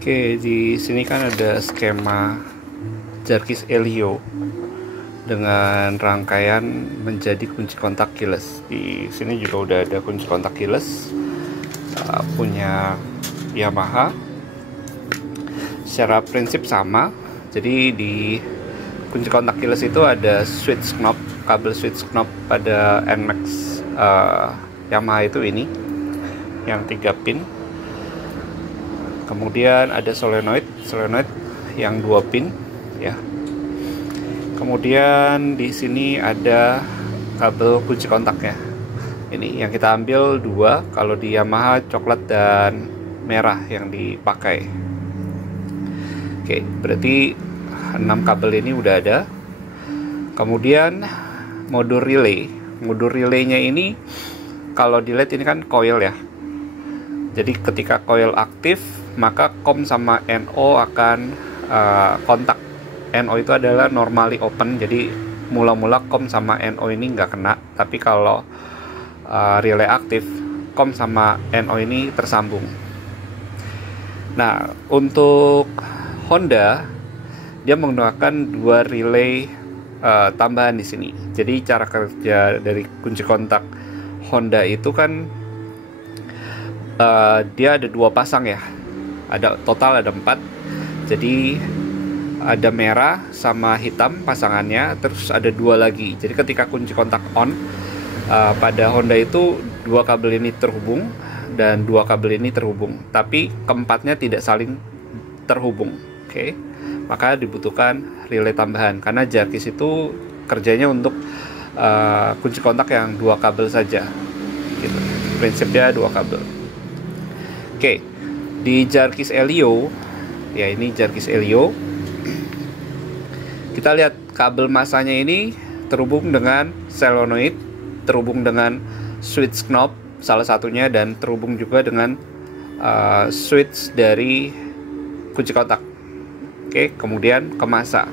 Oke, di sini kan ada skema Jarkis Elio dengan rangkaian menjadi kunci kontak keyless. Di sini juga udah ada kunci kontak keyless punya Yamaha. Secara prinsip sama. Jadi di kunci kontak keyless itu ada switch knob, kabel switch knob pada NMAX Yamaha itu ini yang 3 pin. Kemudian ada solenoid yang 2 pin ya. Kemudian di sini ada kabel kunci kontaknya. Ini yang kita ambil 2, kalau di Yamaha coklat dan merah yang dipakai. Oke, berarti 6 kabel ini udah ada. Kemudian modul relay. Modul relaynya ini kalau dilihat ini kan coil ya. Jadi ketika coil aktif, maka COM sama NO akan kontak. NO itu adalah normally open, jadi mula-mula COM sama NO ini nggak kena. Tapi kalau relay aktif, COM sama NO ini tersambung. Nah, untuk Honda, dia menggunakan 2 relay tambahan di sini. Jadi cara kerja dari kunci kontak Honda itu kan dia ada 2 pasang ya, ada total ada 4. Jadi ada merah sama hitam pasangannya, terus ada 2 lagi. Jadi ketika kunci kontak on, pada Honda itu 2 kabel ini terhubung dan 2 kabel ini terhubung, tapi keempatnya tidak saling terhubung. Oke, maka dibutuhkan relay tambahan karena Jarkis itu kerjanya untuk kunci kontak yang 2 kabel saja gitu. Prinsipnya 2 kabel. Oke, di Jarkis Elio, ya ini Jarkis Elio, kita lihat kabel masanya ini terhubung dengan solenoid, terhubung dengan switch knob salah satunya, dan terhubung juga dengan switch dari kunci kontak. Oke, kemudian ke masa.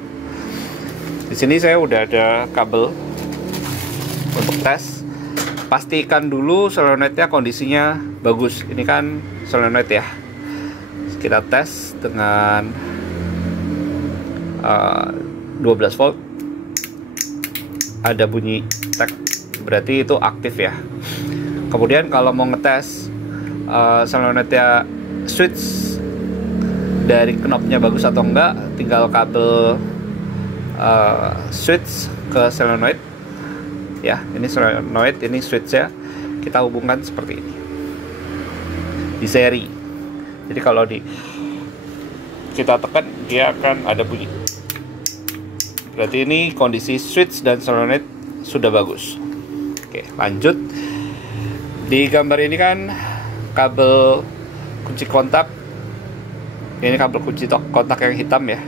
Di sini saya udah ada kabel untuk tes. Pastikan dulu solenoidnya kondisinya bagus. Ini kan solenoid ya. Kita tes dengan 12 volt. Ada bunyi tek, berarti itu aktif ya. Kemudian kalau mau ngetes solenoidnya switch dari knobnya bagus atau enggak, tinggal kabel switch ke solenoid ya. Ini solenoid, ini switch ya, kita hubungkan seperti ini di seri. Jadi kalau kita tekan, dia akan ada bunyi. Berarti ini kondisi switch dan solenoid sudah bagus. Oke, lanjut. Di gambar ini kan kabel kunci kontak, ini kabel kunci kontak yang hitam ya,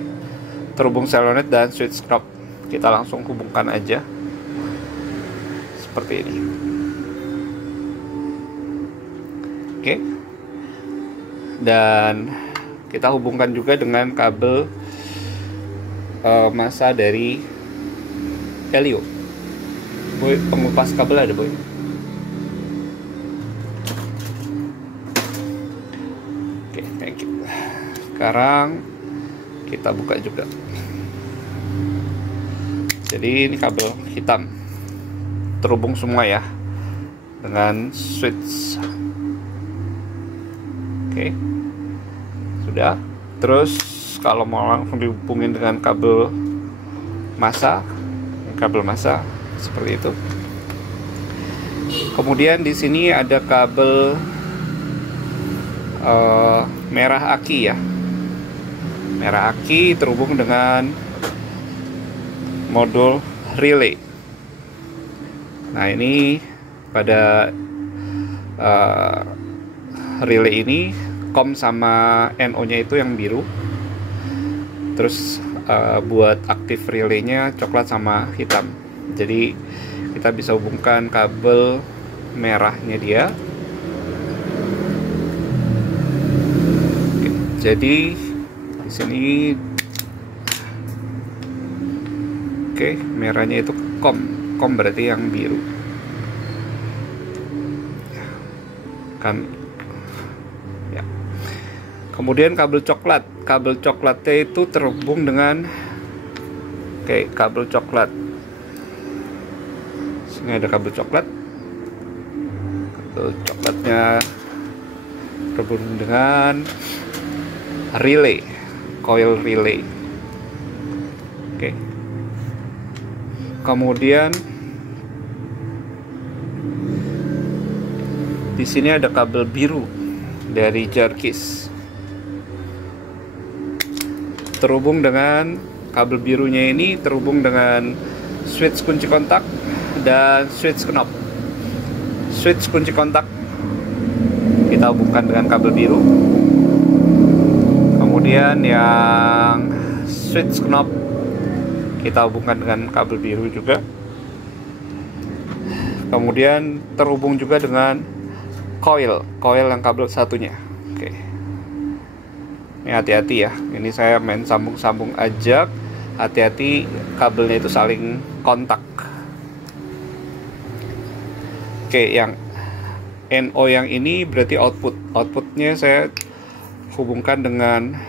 terhubung solenoid dan switch knob. Kita langsung hubungkan aja seperti ini. Oke, dan kita hubungkan juga dengan kabel masa dari Elio. Boy, pengupas kabel ada boy. Oke, thank you. Sekarang kita buka juga. Jadi ini kabel hitam terhubung semua ya dengan switch. Oke, sudah. Terus kalau mau langsung dihubungin dengan kabel masa seperti itu. Kemudian di sini ada kabel merah aki ya. Merah aki terhubung dengan modul relay. Nah, ini pada relay ini COM sama NO-nya itu yang biru. Terus buat aktif relaynya coklat sama hitam. Jadi kita bisa hubungkan kabel merahnya dia. Oke, jadi di sini oke, merahnya itu COM berarti yang biru kan ya. Kemudian kabel coklatnya itu terhubung dengan kabel coklat. Sini ada kabel coklat. Kabel coklatnya terhubung dengan relay, coil relay. Kemudian di sini ada kabel biru dari Jarkis. Terhubung dengan kabel birunya ini terhubung dengan switch kunci kontak dan switch knob. Switch kunci kontak kita hubungkan dengan kabel biru. Kemudian yang switch knob kita hubungkan dengan kabel biru juga. Kemudian terhubung juga dengan coil yang kabel satunya. Ini hati-hati ya, ini saya main sambung-sambung aja, hati-hati kabelnya itu saling kontak. Yang NO yang ini berarti outputnya saya hubungkan dengan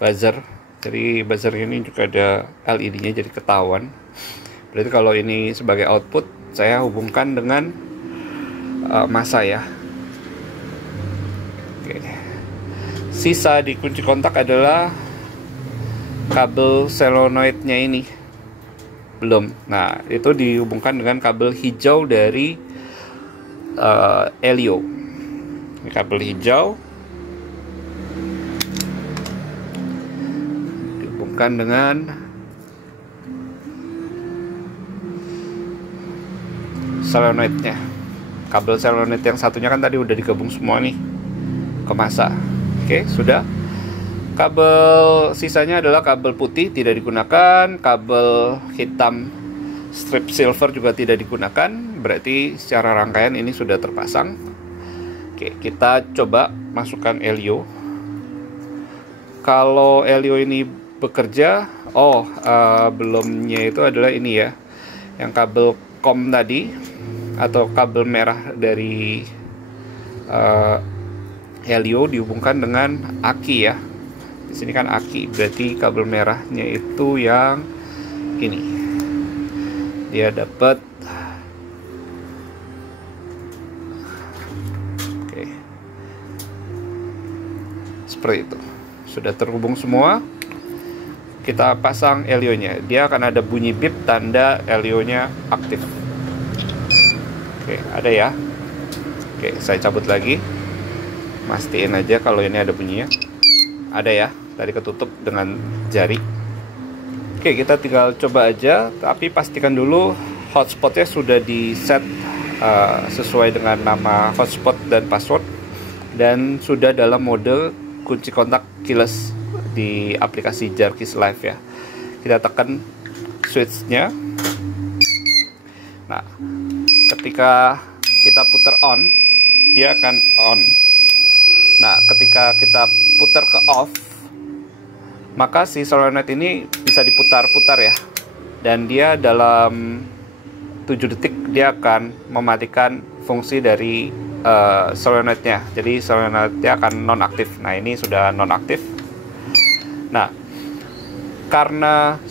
buzzer. Jadi buzzer ini juga ada LED nya, jadi ketahuan. Berarti kalau ini sebagai output, saya hubungkan dengan masa ya. Sisa di kunci kontak adalah kabel solenoidnya ini belum. Nah, itu dihubungkan dengan kabel hijau dari Elio. Ini kabel hijau dihubungkan dengan solenoidnya. Kabel solenoid yang satunya kan tadi udah digabung semua nih ke masa. Sudah. Kabel sisanya adalah kabel putih, tidak digunakan. Kabel hitam strip silver juga tidak digunakan. Berarti secara rangkaian ini sudah terpasang. Kita coba masukkan Elio. Kalau Elio ini bekerja, belumnya itu adalah ini ya, yang kabel COM tadi atau kabel merah dari Helio dihubungkan dengan aki ya. Di sini kan aki, berarti kabel merahnya itu yang ini. Dia dapat seperti itu. Sudah terhubung semua. Kita pasang Helio-nya. Dia akan ada bunyi bip tanda Helio-nya aktif. Ada ya. Saya cabut lagi. Mastiin aja kalau ini ada bunyinya. Ada ya, tadi ketutup dengan jari. Kita tinggal coba aja, tapi pastikan dulu hotspotnya sudah di set sesuai dengan nama hotspot dan password, dan sudah dalam mode kunci kontak keyless di aplikasi Jarkis Live ya. Kita tekan switch-nya. Nah, ketika kita putar on, dia akan on. Nah, ketika kita putar ke off, maka si solenoid ini bisa diputar-putar ya. Dan dia dalam 7 detik dia akan mematikan fungsi dari solenoidnya. Jadi solenoidnya akan nonaktif. Nah, ini sudah nonaktif. Nah, karena